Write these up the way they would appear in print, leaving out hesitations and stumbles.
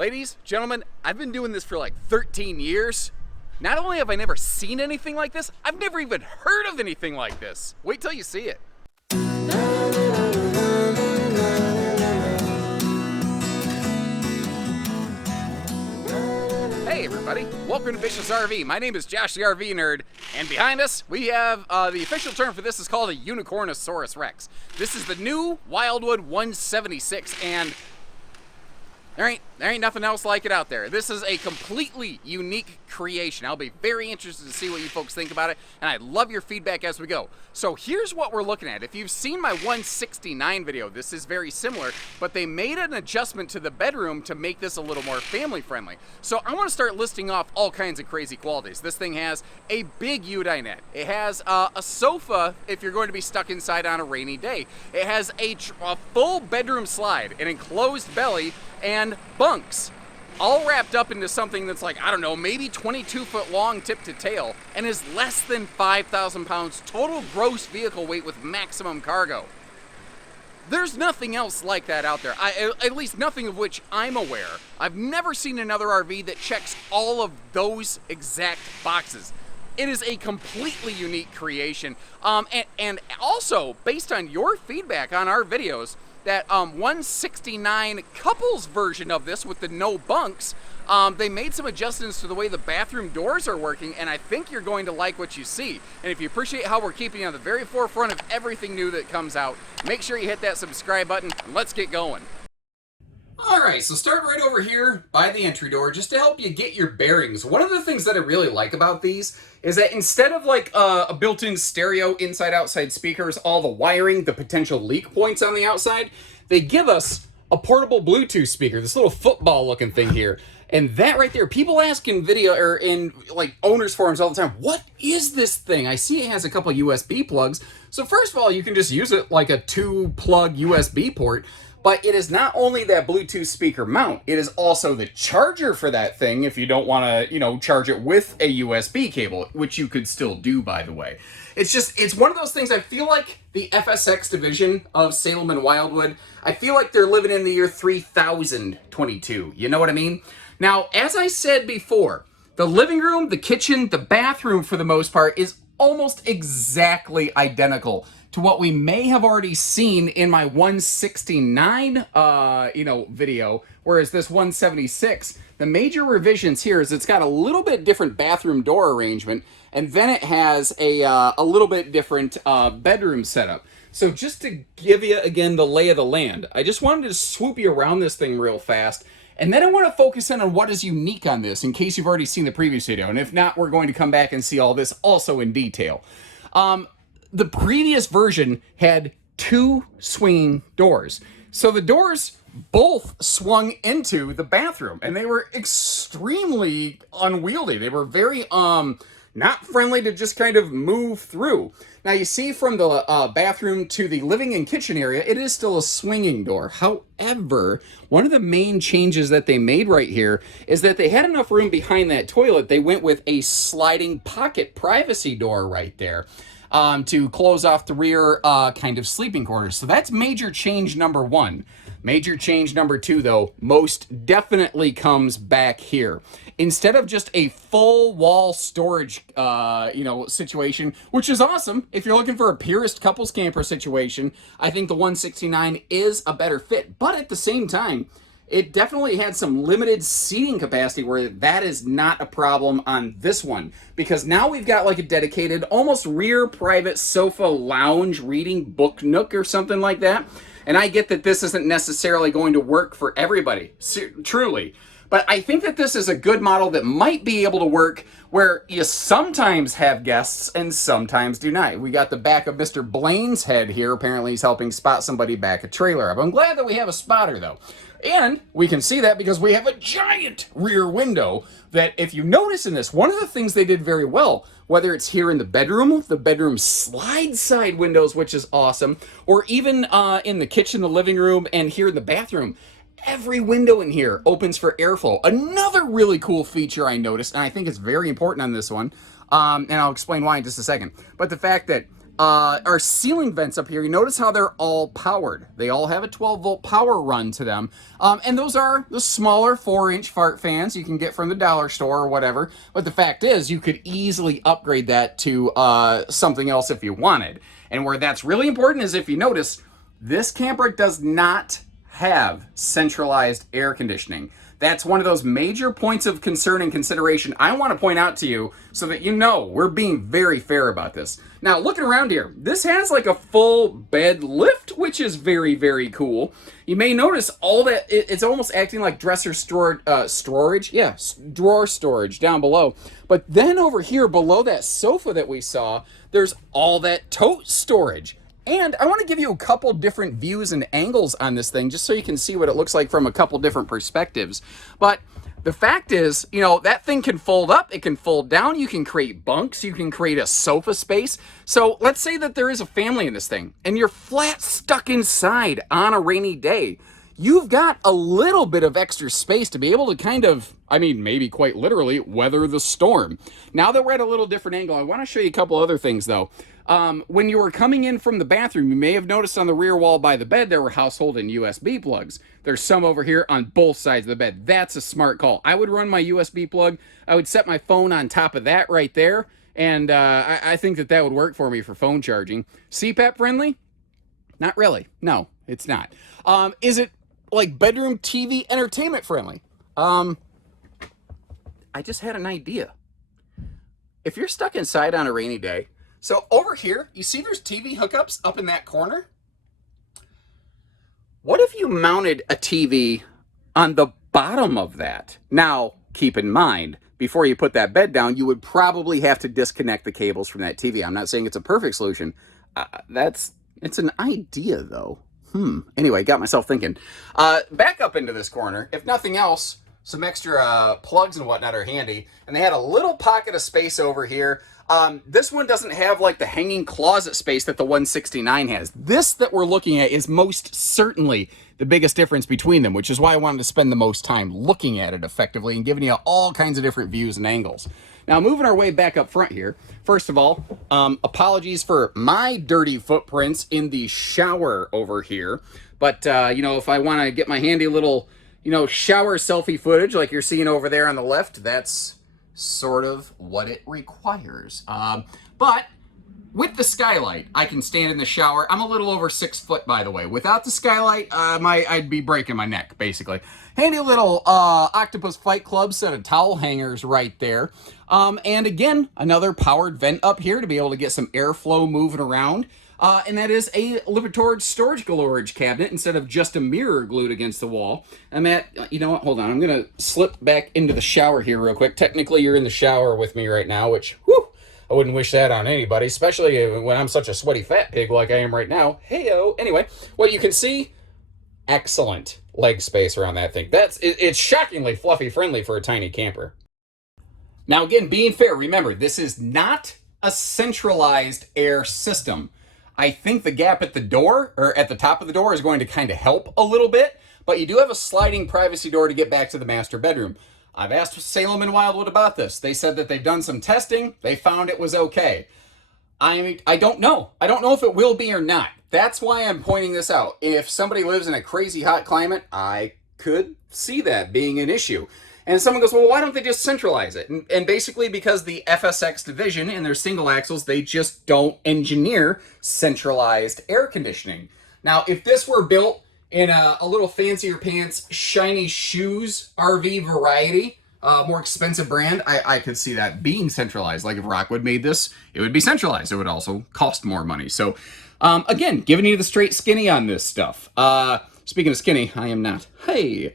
Ladies, gentlemen, I've been doing this for like 13 years. Not only have I never seen anything like this, I've never even heard of anything like this. Wait till you see it. Hey everybody, welcome to Bish's RV. My name is Josh the RV Nerd, and behind us we have the official term for this is called a Unicornosaurus Rex. This is the new Wildwood 176, and there ain't nothing else like it out there. This is a completely unique creation. I'll be very interested to see what you folks think about it, and I'd love your feedback as we go. So here's what we're looking at. If you've seen my 169 video, this is very similar, but they made an adjustment to the bedroom to make this a little more family friendly. So I want to start listing off all kinds of crazy qualities. This thing has a big U-dinette. It has a sofa if you're going to be stuck inside on a rainy day. It has a full bedroom slide, an enclosed belly, and bunks, all wrapped up into something that's like, I don't know, maybe 22 foot long tip to tail, and is less than 5,000 pounds total gross vehicle weight with maximum cargo. There's nothing else like that out there, at least nothing of which I'm aware. I've never seen another RV that checks all of those exact boxes. It is a completely unique creation, and also, based on your feedback on our videos, that 169 couples version of this with the no bunks, they made some adjustments to the way the bathroom doors are working, and I think you're going to like what you see. And if you appreciate how we're keeping you on the very forefront of everything new that comes out, make sure you hit that subscribe button, and let's get going. Alright, so start right over here by the entry door just to help you get your bearings. One of the things that I really like about these is that instead of like a built-in stereo inside-outside speakers, all the wiring, the potential leak points on the outside, they give us a portable Bluetooth speaker, this little football-looking thing here. And that right there, people ask in video or in like owners forums all the time, what is this thing? I see it has a couple USB plugs. So first of all, you can just use it like a 2-plug USB port. But it is not only that Bluetooth speaker mount, it is also the charger for that thing if you don't want to, charge it with a USB cable, which you could still do, by the way. It's one of those things, I feel like the FSX division of Salem and Wildwood, I feel like they're living in the year 3022. You know what I mean? Now, as I said before, the living room, the kitchen, the bathroom, for the most part, is almost exactly identical to what we may have already seen in my 169, video, whereas this 176, the major revisions here is it's got a little bit different bathroom door arrangement, and then it has a little bit different bedroom setup. So just to give you, again, the lay of the land, I just wanted to swoop you around this thing real fast, and then I want to focus in on what is unique on this, in case you've already seen the previous video, and if not, we're going to come back and see all this also in detail. The previous version had 2 swinging doors. So the doors both swung into the bathroom, and they were extremely unwieldy. They were very, not friendly to just kind of move through. Now you see from the bathroom to the living and kitchen area, it is still a swinging door. However, one of the main changes that they made right here is that they had enough room behind that toilet. They went with a sliding pocket privacy door right there. To close off the rear kind of sleeping quarters. So that's major change number 1. Major change number 2, though, most definitely comes back here. Instead of just a full wall storage, situation, which is awesome. If you're looking for a purist couples camper situation, I think the 169 is a better fit. But at the same time, it definitely had some limited seating capacity where that is not a problem on this one. Because now we've got like a dedicated, almost rear private sofa lounge reading book nook or something like that. And I get that this isn't necessarily going to work for everybody, truly. But I think that this is a good model that might be able to work where you sometimes have guests and sometimes do not. We got the back of Mr. Blaine's head here. Apparently he's helping spot somebody back a trailer up. I'm glad that we have a spotter though. And we can see that because we have a giant rear window that, if you notice in this, one of the things they did very well, whether it's here in the bedroom slide side windows, which is awesome, or even in the kitchen, the living room, and here in the bathroom, every window in here opens for airflow. Another really cool feature I noticed, and I think it's very important on this one, and I'll explain why in just a second, but the fact that our ceiling vents up here, you notice how they're all powered. They all have a 12-volt power run to them. And those are the smaller 4-inch fart fans you can get from the dollar store or whatever. But the fact is, you could easily upgrade that to something else if you wanted. And where that's really important is if you notice, this camper does not have centralized air conditioning. That's one of those major points of concern and consideration I want to point out to you so that you know we're being very fair about this. Now, looking around here, this has like a full bed lift, which is very, very cool. You may notice all that, it's almost acting like dresser storage. Yeah, drawer storage down below. But then over here below that sofa that we saw, there's all that tote storage. And I want to give you a couple different views and angles on this thing just so you can see what it looks like from a couple different perspectives. But the fact is, you know, that thing can fold up, it can fold down, you can create bunks, you can create a sofa space. So let's say that there is a family in this thing and you're flat stuck inside on a rainy day. You've got a little bit of extra space to be able to kind of, I mean, maybe quite literally, weather the storm. Now that we're at a little different angle, I want to show you a couple other things though. When you were coming in from the bathroom, you may have noticed on the rear wall by the bed, there were household and USB plugs. There's some over here on both sides of the bed. That's a smart call. I would run my USB plug. I would set my phone on top of that right there. And I think that that would work for me for phone charging. CPAP friendly? Not really. No, it's not. Is it like bedroom TV entertainment friendly? I just had an idea. If you're stuck inside on a rainy day, so over here, you see there's TV hookups up in that corner? What if you mounted a TV on the bottom of that? Now, keep in mind, before you put that bed down, you would probably have to disconnect the cables from that TV. I'm not saying it's a perfect solution. It's an idea though. Anyway, got myself thinking. Back up into this corner, if nothing else, some extra plugs and whatnot are handy. And they had a little pocket of space over here. This one doesn't have like the hanging closet space that the 169 has. This that we're looking at is most certainly the biggest difference between them, which is why I wanted to spend the most time looking at it effectively and giving you all kinds of different views and angles. Now, moving our way back up front here, first of all, apologies for my dirty footprints in the shower over here. But, you know, if I want to get my handy little, you know, shower selfie footage like you're seeing over there on the left, that's sort of what it requires. But with the skylight, I can stand in the shower. I'm a little over 6 foot, by the way. Without the skylight, I'd be breaking my neck, basically. Handy little Octopus Fight Club set of towel hangers right there. And again, another powered vent up here to be able to get some airflow moving around. And that is a Libertorage storage galorage cabinet instead of just a mirror glued against the wall. I'm at, you know what, hold on, I'm going to slip back into the shower here real quick. Technically, you're in the shower with me right now, which, whew, I wouldn't wish that on anybody, especially when I'm such a sweaty fat pig like I am right now. Hey-o. Anyway, what you can see, excellent leg space around that thing. It's shockingly fluffy friendly for a tiny camper. Now, again, being fair, remember, this is not a centralized air system. I think the gap at the door, or at the top of the door, is going to kind of help a little bit, but you do have a sliding privacy door to get back to the master bedroom. I've asked Salem and Wildwood about this. They said that they've done some testing. They found it was okay. I don't know. I don't know if it will be or not. That's why I'm pointing this out. If somebody lives in a crazy hot climate, I could see that being an issue. And someone goes, well, why don't they just centralize it? And basically because the FSX division in their single axles, they just don't engineer centralized air conditioning. Now, if this were built in a little fancier pants, shiny shoes RV variety, more expensive brand, I could see that being centralized. Like if Rockwood made this, it would be centralized. It would also cost more money. So again, giving you the straight skinny on this stuff. Speaking of skinny, I am not. Hey.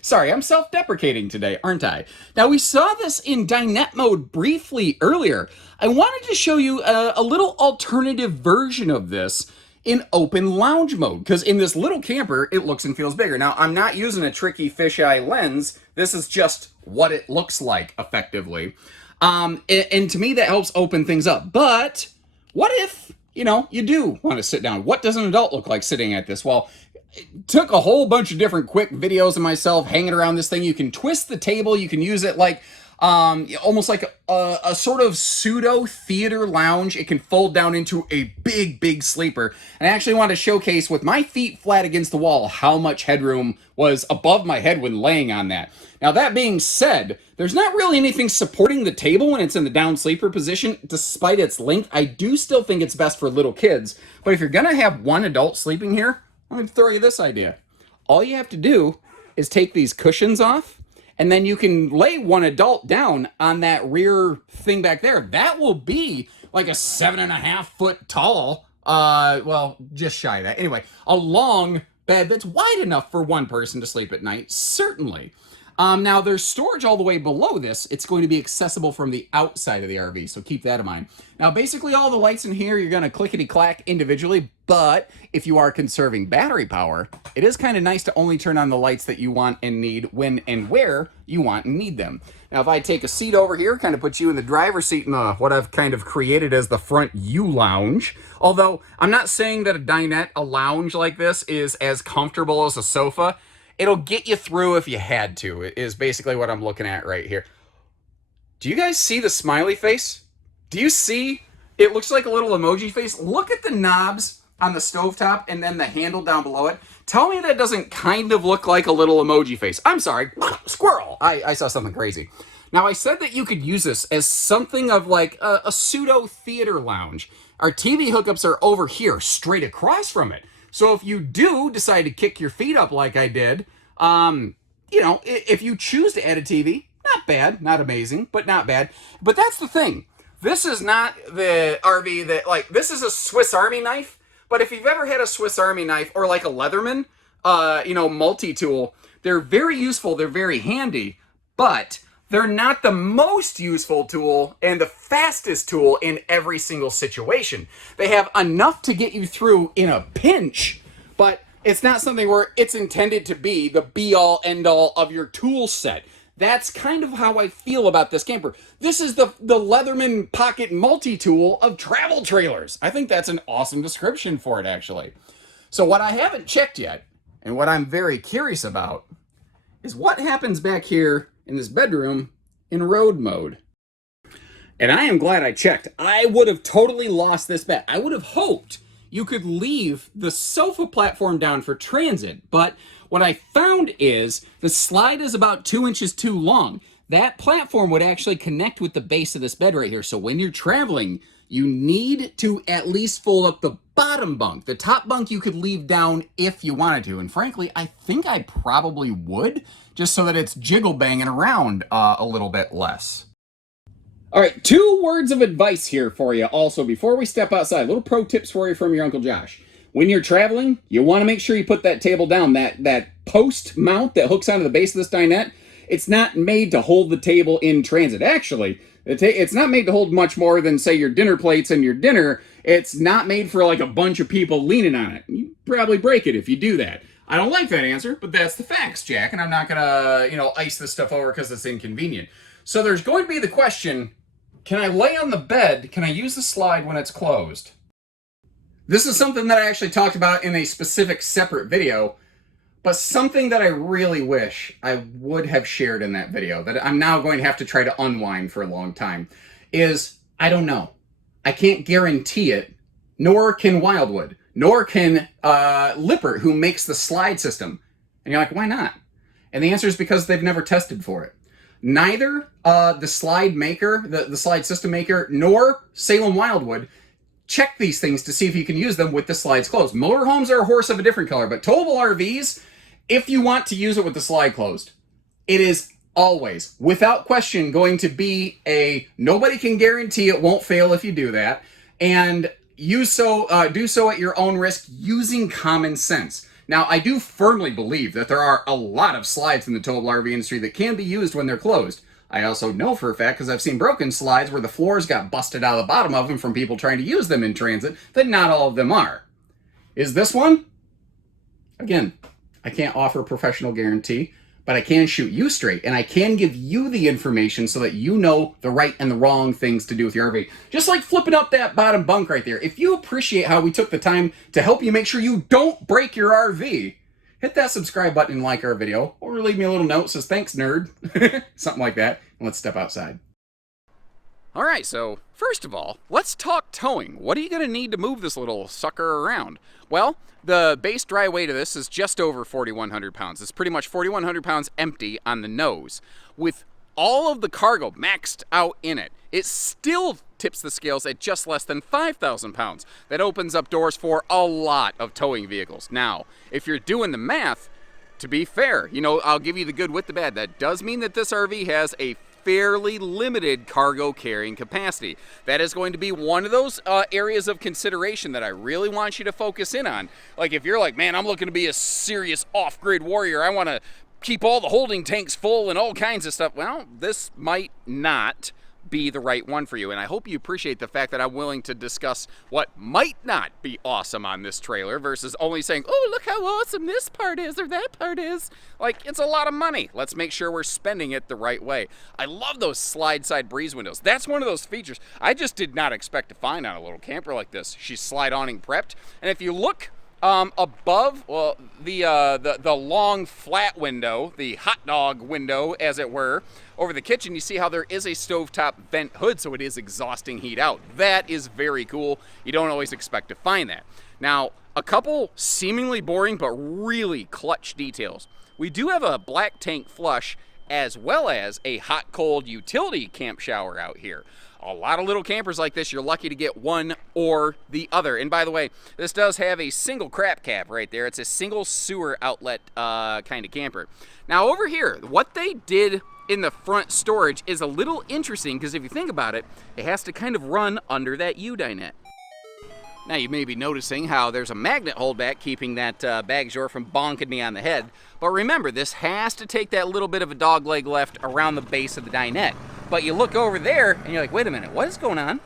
Sorry, I'm self-deprecating today, aren't I? Now, we saw this in dinette mode briefly earlier. I wanted to show you a little alternative version of this in open lounge mode, because in this little camper, it looks and feels bigger. Now, I'm not using a tricky fisheye lens. This is just what it looks like, effectively. And to me, that helps open things up. But what if, you know, you do want to sit down? What does an adult look like sitting at this? Well, took a whole bunch of different quick videos of myself hanging around this thing. You can twist the table. You can use it like almost like a sort of pseudo theater lounge. It can fold down into a big, big sleeper. And I actually wanted to showcase with my feet flat against the wall how much headroom was above my head when laying on that. Now, that being said, there's not really anything supporting the table when it's in the down sleeper position, despite its length. I do still think it's best for little kids. But if you're going to have one adult sleeping here, I'm going to throw you this idea. All you have to do is take these cushions off, and then you can lay one adult down on that rear thing back there. That will be like a 7.5-foot tall, well, just shy of that. Anyway, a long bed that's wide enough for one person to sleep at night, certainly. Now, there's storage all the way below this. It's going to be accessible from the outside of the RV, so keep that in mind. Now, basically all the lights in here, you're going to clickety-clack individually, but if you are conserving battery power, it is kind of nice to only turn on the lights that you want and need when and where you want and need them. Now, if I take a seat over here, kind of put you in the driver's seat in what I've kind of created as the front U-lounge, although I'm not saying that a dinette, a lounge like this, is as comfortable as a sofa. It'll get you through if you had to, is basically what I'm looking at right here. Do you guys see the smiley face? Do you see? It looks like a little emoji face. Look at the knobs on the stovetop and then the handle down below it. Tell me that doesn't kind of look like a little emoji face. I'm sorry, squirrel. I saw something crazy. Now, I said that you could use this as something of like a pseudo theater lounge. Our TV hookups are over here, straight across from it. So if you do decide to kick your feet up like I did, you know, if you choose to add a TV, not bad, not amazing, but not bad. But that's the thing. This is not the RV that, like, this is a Swiss Army knife. But if you've ever had a Swiss Army knife or like a Leatherman, you know, multi-tool, they're very useful, they're very handy, but they're not the most useful tool and the fastest tool in every single situation. They have enough to get you through in a pinch, but it's not something where it's intended to be the be-all, end-all of your tool set. That's kind of how I feel about this camper. This is the Leatherman pocket multi-tool of travel trailers. I think that's an awesome description for it, actually. So what I haven't checked yet, and what I'm very curious about, is what happens back here in this bedroom in road mode. And I am glad I checked. I would have totally lost this bet. I would have hoped you could leave the sofa platform down for transit, but what I found is the slide is about 2 inches too long. That platform would actually connect with the base of this bed right here. So when you're traveling, you need to at least fold up the bottom bunk. The top bunk you could leave down if you wanted to. And frankly, I think I probably would, just so that it's jiggle banging around a little bit less. All right, 2 words of advice here for you also before we step outside. Little pro tips for you from your Uncle Josh. When you're traveling, you want to make sure you put that table down. That post mount that hooks onto the base of this dinette, it's not made to hold the table in transit. Actually, it's not made to hold much more than, say, your dinner plates and your dinner. It's not made for like a bunch of people leaning on it. You probably break it if you do that. I don't like that answer, but that's the facts, Jack, and I'm not going to, you know, ice this stuff over because it's inconvenient. So there's going to be the question, can I lay on the bed? Can I use the slide when it's closed? This is something that I actually talked about in a specific separate video, but something that I really wish I would have shared in that video that I'm now going to have to try to unwind for a long time is, I don't know. I can't guarantee it, nor can Wildwood, nor can Lippert, who makes the slide system. And you're like, why not? And the answer is because they've never tested for it. Neither the slide maker, the slide system maker, nor Salem Wildwood check these things to see if you can use them with the slides closed. Motorhomes are a horse of a different color, but towable RVs, if you want to use it with the slide closed, it is always, without question, going to be a nobody can guarantee it won't fail if you do that, and do so at your own risk using common sense. Now, I do firmly believe that there are a lot of slides in the towable RV industry that can be used when they're closed. I also know for a fact, because I've seen broken slides where the floors got busted out of the bottom of them from people trying to use them in transit, that not all of them are. Is this one? Again, I can't offer a professional guarantee, but I can shoot you straight, and I can give you the information so that you know the right and the wrong things to do with your RV. Just like flipping up that bottom bunk right there. If you appreciate how we took the time to help you make sure you don't break your RV, hit that subscribe button and like our video, or leave me a little note that says, thanks, nerd, something like that, and let's step outside. All right, so first of all, let's talk towing. What are you going to need to move this little sucker around? Well, the base dry weight of this is just over 4,100 pounds. It's pretty much 4,100 pounds empty on the nose. With all of the cargo maxed out in it, it still tips the scales at just less than 5,000 pounds. That opens up doors for a lot of towing vehicles. Now, if you're doing the math, to be fair, you know, I'll give you the good with the bad. That does mean that this RV has a fairly limited cargo carrying capacity. That is going to be one of those areas of consideration that I really want you to focus in on. Like if you're like, man, I'm looking to be a serious off-grid warrior, I want to keep all the holding tanks full and all kinds of stuff. Well, this might not be the right one for you, and I hope you appreciate the fact that I'm willing to discuss what might not be awesome on this trailer versus only saying, oh, look how awesome this part is or that part is. Like, it's a lot of money. Let's make sure we're spending it the right way. I love those slide side breeze windows. That's one of those features I just did not expect to find on a little camper like this. She's slide awning prepped, and if you look above, well, the long flat window, the hot dog window, as it were, over the kitchen, you see how there is a stovetop vent hood, so it is exhausting heat out. That is very cool. You don't always expect to find that. Now, a couple seemingly boring but really clutch details. We do have a black tank flush as well as a hot-cold utility camp shower out here. A lot of little campers like this, you're lucky to get one or the other. And by the way, this does have a single crap cap right there. It's a single sewer outlet kind of camper. Now over here, what they did in the front storage is a little interesting because if you think about it, it has to kind of run under that U-dinette. Now you may be noticing how there's a magnet holdback keeping that bag drawer from bonking me on the head. But remember, this has to take that little bit of a dog leg left around the base of the dinette. But you look over there and you're like, wait a minute, what is going on?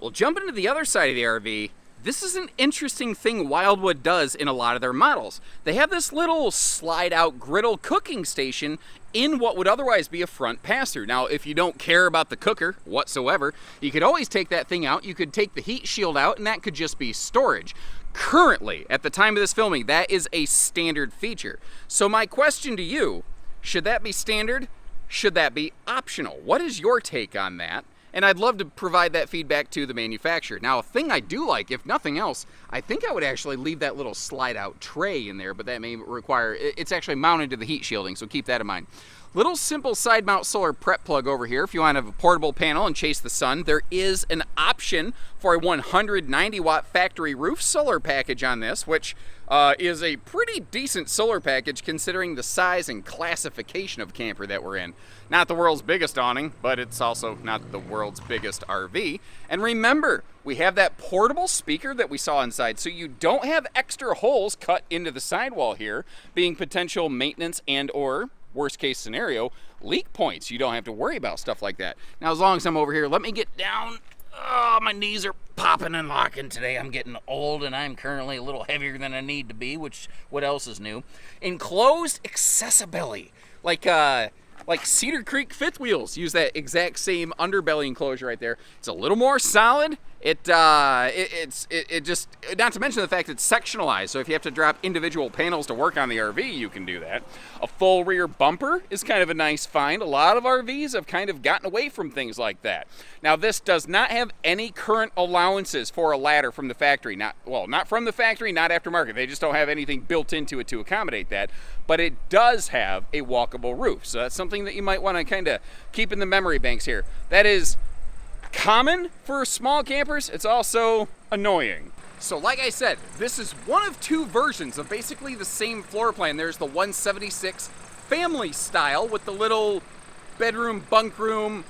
Well, jumping to the other side of the RV, this is an interesting thing Wildwood does in a lot of their models. They have this little slide-out griddle cooking station in what would otherwise be a front pass-through. Now, if you don't care about the cooker whatsoever, you could always take that thing out. You could take the heat shield out, and that could just be storage. Currently, at the time of this filming, that is a standard feature. So my question to you, should that be standard? Should that be optional? What is your take on that? And I'd love to provide that feedback to the manufacturer. Now, a thing I do like, if nothing else, I think I would actually leave that little slide-out tray in there, but that may require, it's actually mounted to the heat shielding, so keep that in mind. Little simple side mount solar prep plug over here. If you want to have a portable panel and chase the sun, there is an option for a 190 watt factory roof solar package on this, which is a pretty decent solar package considering the size and classification of camper that we're in. Not the world's biggest awning, but it's also not the world's biggest RV. And remember, we have that portable speaker that we saw inside, so you don't have extra holes cut into the sidewall here, being potential maintenance and or worst case scenario, leak points. You don't have to worry about stuff like that. Now, as long as I'm over here, let me get down. Oh, my knees are popping and locking today. I'm getting old and I'm currently a little heavier than I need to be, which, what else is new? Enclosed accessibility. Like Cedar Creek fifth wheels use that exact same underbelly enclosure right there. It's a little more solid. It just, not to mention the fact it's sectionalized, so if you have to drop individual panels to work on the RV, you can do that. A full rear bumper is kind of a nice find. A lot of RVs have kind of gotten away from things like that. Now, this does not have any current allowances for a ladder from the factory. Not from the factory, not aftermarket. They just don't have anything built into it to accommodate that. But it does have a walkable roof, so that's something that you might want to kind of keep in the memory banks here. That is common for small campers. It's also annoying. So like I said, this is one of two versions of basically the same floor plan. There's the 176 family style with the little bedroom, bunk room,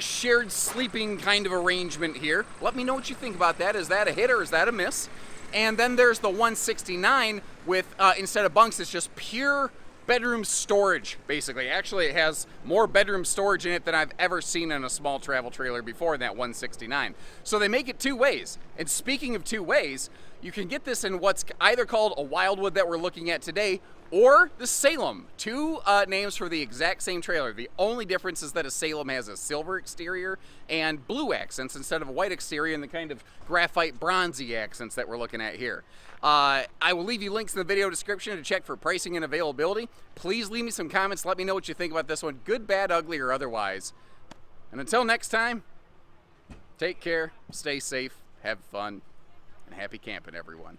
shared sleeping kind of arrangement here. Let me know what you think about that. Is that a hit or is that a miss? And then there's the 169 with, instead of bunks, it's just pure bedroom storage, basically. Actually, it has more bedroom storage in it than I've ever seen in a small travel trailer before in that 169. So they make it two ways. And speaking of two ways, you can get this in what's either called a Wildwood that we're looking at today, or the Salem. Two names for the exact same trailer. The only difference is that a Salem has a silver exterior and blue accents instead of a white exterior and the kind of graphite bronzy accents that we're looking at here. I will leave you links in the video description to check for pricing and availability. Please leave me some comments. Let me know what you think about this one, good, bad, ugly, or otherwise. And until next time, take care, stay safe, have fun, and happy camping, everyone.